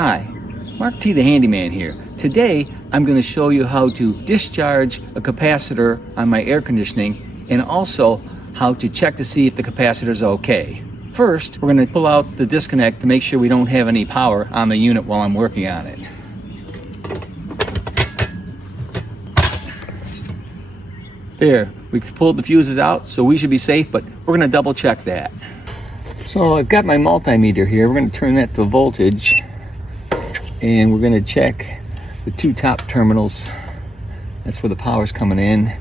Hi, Mark T the Handyman here. Today I'm going to show you how to discharge a capacitor on my air conditioning and also how to check to see if the capacitor is okay. First, we're going to pull out the disconnect to make sure we don't have any power on the unit while I'm working on it. There, we pulled the fuses out, so we should be safe, but we're going to double check that. So I've got my multimeter here. We're going to turn that to voltage, and we're going to check the two top terminals. That's where the power's coming in,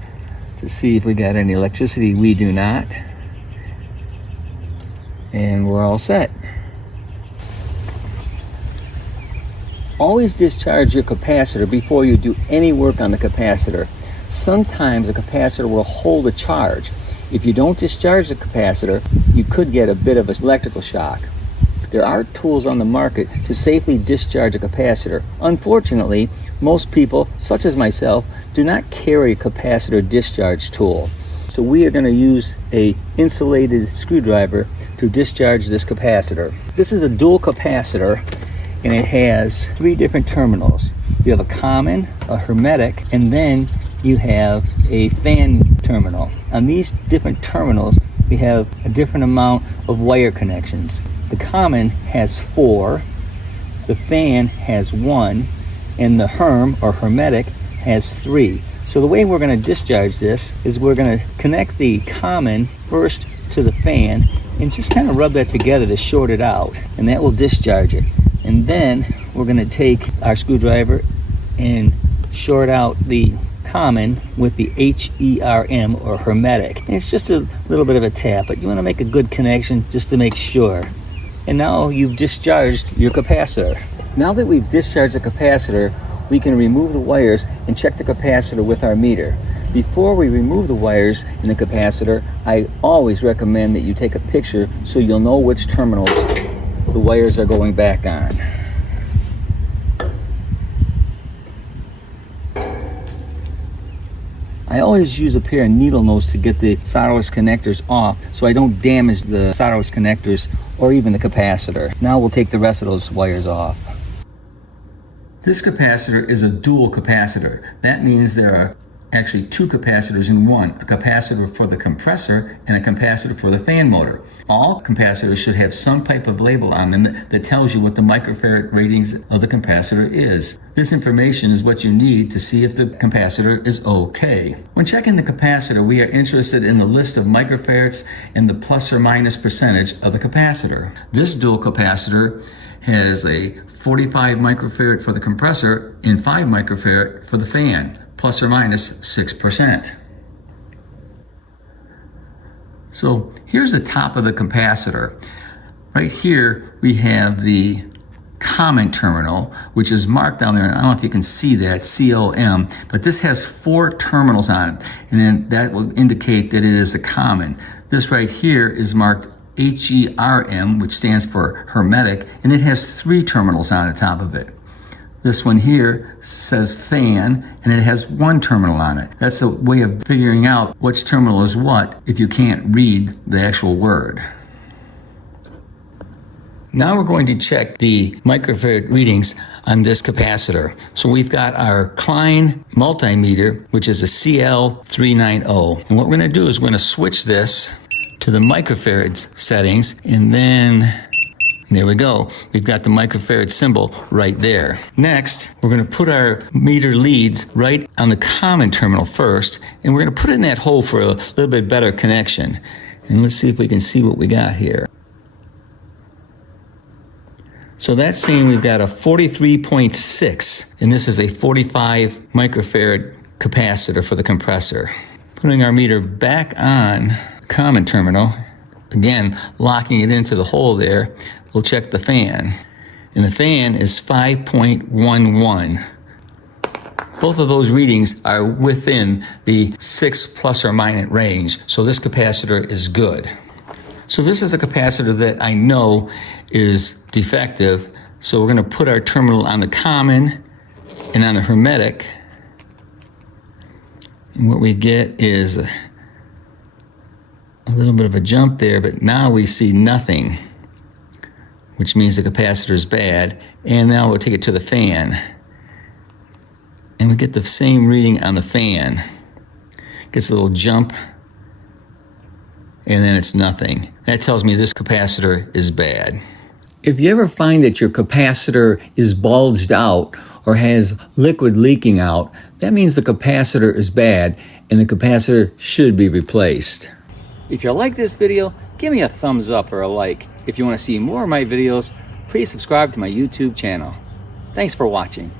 to see if we got any electricity. We do not. And we're all set. Always discharge your capacitor before you do any work on the capacitor. Sometimes a capacitor will hold a charge. If you don't discharge the capacitor, you could get a bit of an electrical shock. There are tools on the market to safely discharge a capacitor. Unfortunately, most people, such as myself, do not carry a capacitor discharge tool. So we are going to use an insulated screwdriver to discharge this capacitor. This is a dual capacitor, and it has three different terminals. You have a common, a hermetic, and then you have a fan terminal. On these different terminals, we have a different amount of wire connections. The common has 4, the fan has 1, and the hermetic has 3. So the way we're going to discharge this is we're going to connect the common first to the fan and just kind of rub that together to short it out, and that will discharge it. And then we're going to take our screwdriver and short out the common with the HERM or hermetic. And it's just a little bit of a tap, but you want to make a good connection just to make sure. And now you've discharged your capacitor. Now that we've discharged the capacitor, we can remove the wires and check the capacitor with our meter. Before we remove the wires in the capacitor, I always recommend that you take a picture so you'll know which terminals the wires are going back on. I always use a pair of needle nose to get the solderless connectors off so I don't damage the solderless connectors or even the capacitor. Now we'll take the rest of those wires off. This capacitor is a dual capacitor. That means there are actually 2 capacitors in one, a capacitor for the compressor and a capacitor for the fan motor. All capacitors should have some type of label on them that tells you what the microfarad ratings of the capacitor is. This information is what you need to see if the capacitor is okay. When checking the capacitor, we are interested in the list of microfarads and the plus or minus percentage of the capacitor. This dual capacitor has a 45 microfarad for the compressor and 5 microfarad for the fan, plus or minus 6%. So here's the top of the capacitor. Right here we have the common terminal, which is marked down there. I don't know if you can see that, COM, but this has 4 terminals on it, and then that will indicate that it is a common. This right here is marked HERM, which stands for hermetic, and it has 3 terminals on the top of it. This one here says fan, and it has 1 terminal on it. That's a way of figuring out which terminal is what if you can't read the actual word. Now we're going to check the microfarad readings on this capacitor. So we've got our Klein multimeter, which is a CL390. And what we're going to do is we're going to switch this to the microfarad settings, and then there we go. We've got the microfarad symbol right there. Next, we're going to put our meter leads right on the common terminal first, and we're going to put it in that hole for a little bit better connection. And let's see if we can see what we got here. So that's saying we've got a 43.6, and this is a 45 microfarad capacitor for the compressor. Putting our meter back on the common terminal, again, locking it into the hole there, we'll check the fan. And the fan is 5.11. Both of those readings are within the 6 plus or minus range, so this capacitor is good. So this is a capacitor that I know is defective, so we're going to put our terminal on the common and on the hermetic, and what we get is a little bit of a jump there, but now we see nothing. which means the capacitor is bad. And now we'll take it to the fan. And we get the same reading on the fan. Gets a little jump, and then it's nothing. That tells me this capacitor is bad. If you ever find that your capacitor is bulged out or has liquid leaking out, that means the capacitor is bad and the capacitor should be replaced. If you like this video, give me a thumbs up or a like. If you want to see more of my videos, please subscribe to my YouTube channel. Thanks for watching.